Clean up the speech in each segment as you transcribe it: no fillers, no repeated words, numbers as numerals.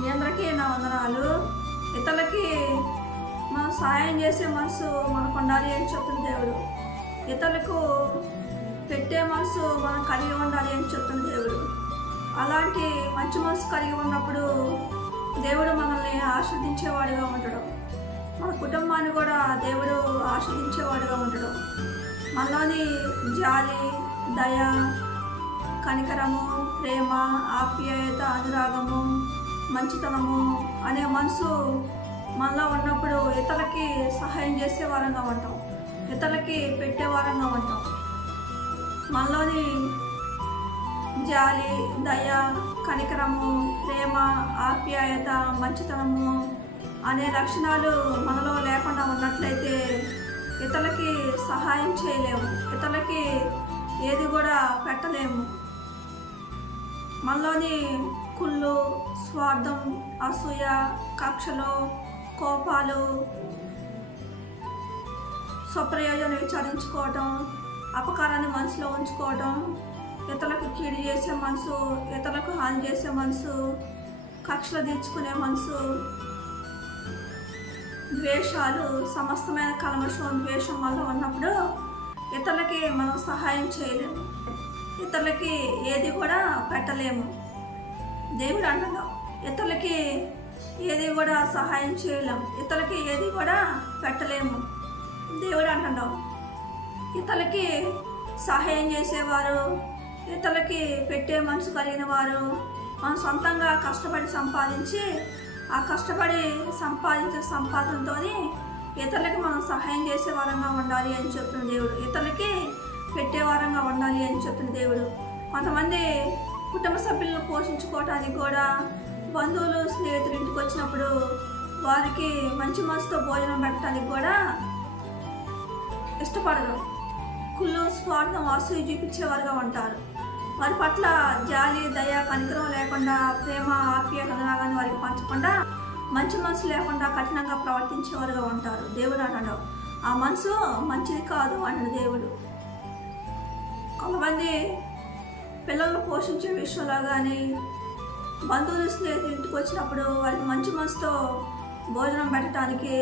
మీ అందరికీ నా వందనాలు. ఇతరులకి మనం సహాయం చేసే మనసు మనకు ఉండాలి అని చెప్తున్న దేవుడు. ఇతరులకు పెట్టే మనసు మనం కలిగి ఉండాలి అని చెప్తున్న దేవుడు. అలాంటి మంచి మనసు కలిగి ఉన్నప్పుడు దేవుడు మనల్ని ఆస్వాదించేవాడుగా ఉంటాడు. మన కుటుంబాన్ని కూడా దేవుడు ఆస్వాదించేవాడుగా ఉంటాడు. మనలోని జాలి, దయ, కనికరము, ప్రేమ, ఆప్యాయత, అనురాగము, మంచితనము అనే మనసు మనలో ఉన్నప్పుడు ఇతరులకి సహాయం చేసే వారంగా ఉంటాం, ఇతరులకి పెట్టే వారంగా ఉంటాం. మనలోని జాలి, దయ, కనికరము, ప్రేమ, ఆప్యాయత, మంచితనము అనే లక్షణాలు మనలో లేకుండా ఉన్నట్లయితే ఇతరులకి సహాయం చేయలేము, ఇతరులకి ఏది కూడా పెట్టలేము. మనలోని కుళ్ళు, స్వార్థం, అసూయ, కక్షలు, కోపాలు, స్వప్రయోజనం విచారించుకోవటం, అపకారాన్ని మనసులో ఉంచుకోవటం, ఇతరులకు కీడు చేసే మనసు, ఇతరులకు హాని చేసే మనసు, కక్షలు తీర్చుకునే మనసు, ద్వేషాలు, సమస్తమైన కల్మషం, ద్వేషం వల్ల ఉన్నప్పుడు ఇతరులకి మనం సహాయం చేయలేము, ఇతరులకి ఏది కూడా పెట్టలేము. దేవుడు అంటున్నాం, ఇతరులకి ఏది కూడా సహాయం చేయలేము, ఇతరులకి ఏది కూడా పెట్టలేము. దేవుడు అంటున్నాం, ఇతరులకి సహాయం చేసేవారు, ఇతరులకి పెట్టే మనసు కలిగిన వారు మనం సొంతంగా కష్టపడి సంపాదించి ఆ కష్టపడి సంపాదించిన సంపాదనతో ఇతరులకి మనం సహాయం చేసే వారంగా ఉండాలి అని చెప్తున్న దేవుడు. ఇతరులకి పెట్టే వారంగా ఉండాలి అని చెప్తున్న దేవుడు. కొంతమంది కుటుంబ సభ్యులను పోషించుకోవటానికి కూడా బంధువులు, స్నేహితులు ఇంటికి వచ్చినప్పుడు వారికి మంచి మనసుతో భోజనం పెట్టడానికి కూడా ఇష్టపడరు. కుళ్ళు, స్వార్థం, అసూయ చూపించేవారుగా ఉంటారు. వారి పట్ల జాలి, దయ, కనికరం లేకుండా, ప్రేమ, ఆప్యాయత, అనురాగాన్ని వారికి పంచకుండా, మంచి మనసు లేకుండా కఠినంగా ప్రవర్తించేవారుగా ఉంటారు. దేవుడు అంటాడు, ఆ మనసు మంచిది కాదు అంటాడు దేవుడు. కొంతమంది పిల్లలను పోషించే విషయంలో కానీ, బంధువులు, స్నేహితులు ఇంటికి వచ్చినప్పుడు వారికి మంచి మనసుతో భోజనం పెట్టడానికి,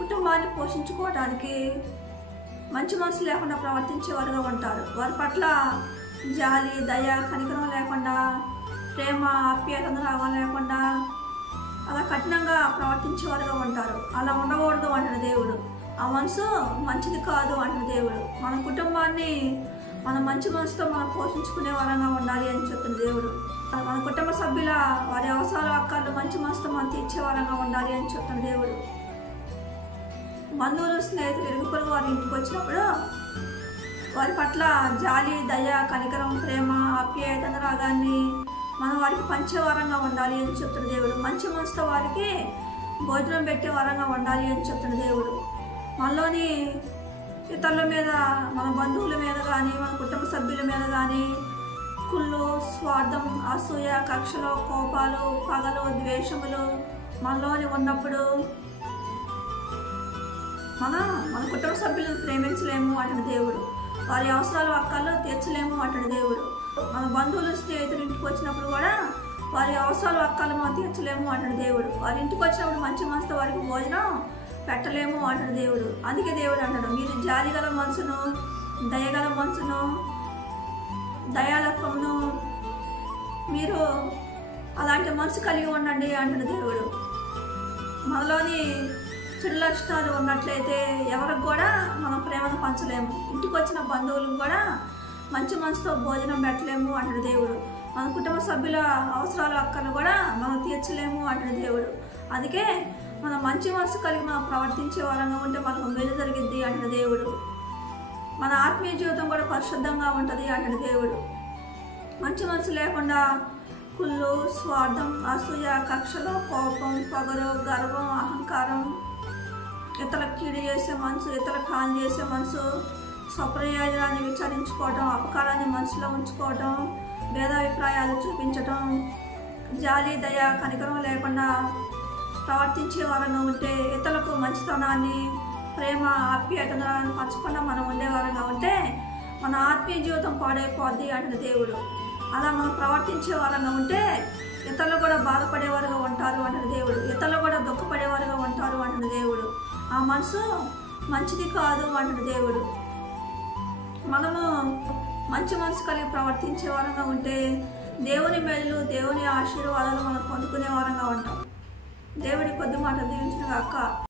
కుటుంబాన్ని పోషించుకోవటానికి మంచి మనసు లేకుండా ప్రవర్తించేవారుగా ఉంటారు. వారి పట్ల జాలి, దయ, కనికరం లేకుండా, ప్రేమ, ఆప్యాయత, అనురాగం లేకుండా అలా కఠినంగా ప్రవర్తించేవారుగా ఉంటారు. అలా ఉండకూడదు అంటున్న దేవుడు. ఆ మనసు మంచిది కాదు అంటున్న దేవుడు. మన కుటుంబాన్ని మన మంచి మనసుతో మనం పోషించుకునే వారంగా ఉండాలి అని చెప్తున్న దేవుడు. మన కుటుంబ సభ్యుల వారి అవసరాలు, అక్కర్లు మంచి మనసుతో మనం తీర్చే వారంగా ఉండాలి అని చెప్తున్న దేవుడు. బంధువులు, స్నేహితులు, ఇరుగు పొరుగు వారి ఇంటికి వచ్చినప్పుడు వారి పట్ల జాలి, దయ, కనికరం, ప్రేమ, ఆప్యాయత, అనురాగాన్ని మనం వారికి పంచే వారంగా ఉండాలి అని చెప్తున్న దేవుడు. మంచి మనసుతో వారికి భోజనం పెట్టే వారంగా ఉండాలి అని చెప్తున్న దేవుడు. మనలోని ఇతరుల మీద, మన బంధువుల మీద కానీ, మన కుటుంబ సభ్యుల మీద కానీ కుళ్ళు, స్వార్థం, అసూయ, కక్షలు, కోపాలు, పగలు, ద్వేషములు మనలోని ఉన్నప్పుడు మన కుటుంబ సభ్యులను ప్రేమించలేము అంటున్న దేవుడు. వారి అవసరాలు, అక్కర్లు తీర్చలేము అంటున్న దేవుడు. మన బంధువులు, స్నేహితులు ఇంటికి వచ్చినప్పుడు కూడా వారి అవసరాలు, అక్కర్లు మనం తీర్చలేము అంటున్న దేవుడు. వారి ఇంటికి వచ్చినప్పుడు మంచి మనసుతో వారికి భోజనం పెట్టలేము అంటున్న దేవుడు. అందుకే దేవుడు అంటాడు, మీరు జాలిగల మనసును, దయగల మనసును, దయాళత్వమును మీరు అలాంటి మనసు కలిగి ఉండండి అంటున్న దేవుడు. మనలోని చెడు లక్షణాలు ఉన్నట్లయితే ఎవరికి కూడా మనం ప్రేమను పంచలేము. ఇంటికి వచ్చిన బంధువులకు కూడా మంచి మనసుతో భోజనం పెట్టలేము అంటున్న దేవుడు. మన కుటుంబ సభ్యుల అవసరాలు, అక్కర్లు కూడా మనం తీర్చలేము అంటున్న దేవుడు. అందుకే మనం మంచి మనసు కలిగి మనం ప్రవర్తించే వారంగా ఉంటే మనకు మేలు జరిగిద్ది అంటున్న దేవుడు. మన ఆత్మీయ జీవితం కూడా పరిశుద్ధంగా ఉంటుంది అంటున్న దేవుడు. మంచి మనసు లేకుండా కుళ్ళు, స్వార్థం, అసూయ, కక్షలు, కోపం, పొగరు, గర్వం, అహంకారం, ఇతరులకు కీడు చేసే మనసు, ఇతరులకు హాని చేసే మనసు, స్వప్రయోజనాన్ని విచారించుకోవటం, అపకారాన్ని మనసులో ఉంచుకోవటం, భేదాభిప్రాయాలు చూపించటం, జాలి, దయ, కనికరం లేకుండా ప్రవర్తించే వారంగా ఉంటే, ఇతరులకు మంచితనాన్ని, ప్రేమ, ఆప్యాయతను పంచకుండా మనం ఉండేవారంగా ఉంటే మన ఆత్మీయ జీవితం పాడైపోద్ది అంటున్న దేవుడు. అలా మనం ప్రవర్తించే వారంగా ఉంటే ఇతరులు కూడా బాధపడే ఉంటారు అంటున్న దేవుడు. ఇతరులు కూడా దుఃఖపడేవారుగా ఉంటారు అంటున్న దేవుడు. ఆ మనసు మంచిది కాదు అంటున్న దేవుడు. మనము మంచి మనసు కలిగి ప్రవర్తించే వారంగా ఉంటే దేవుని మేలు, దేవుని ఆశీర్వాదాలు మనం పొందుకునే వారంగా ఉంటాం. దేవుడి కొద్ది మాట దీవించిన గాక.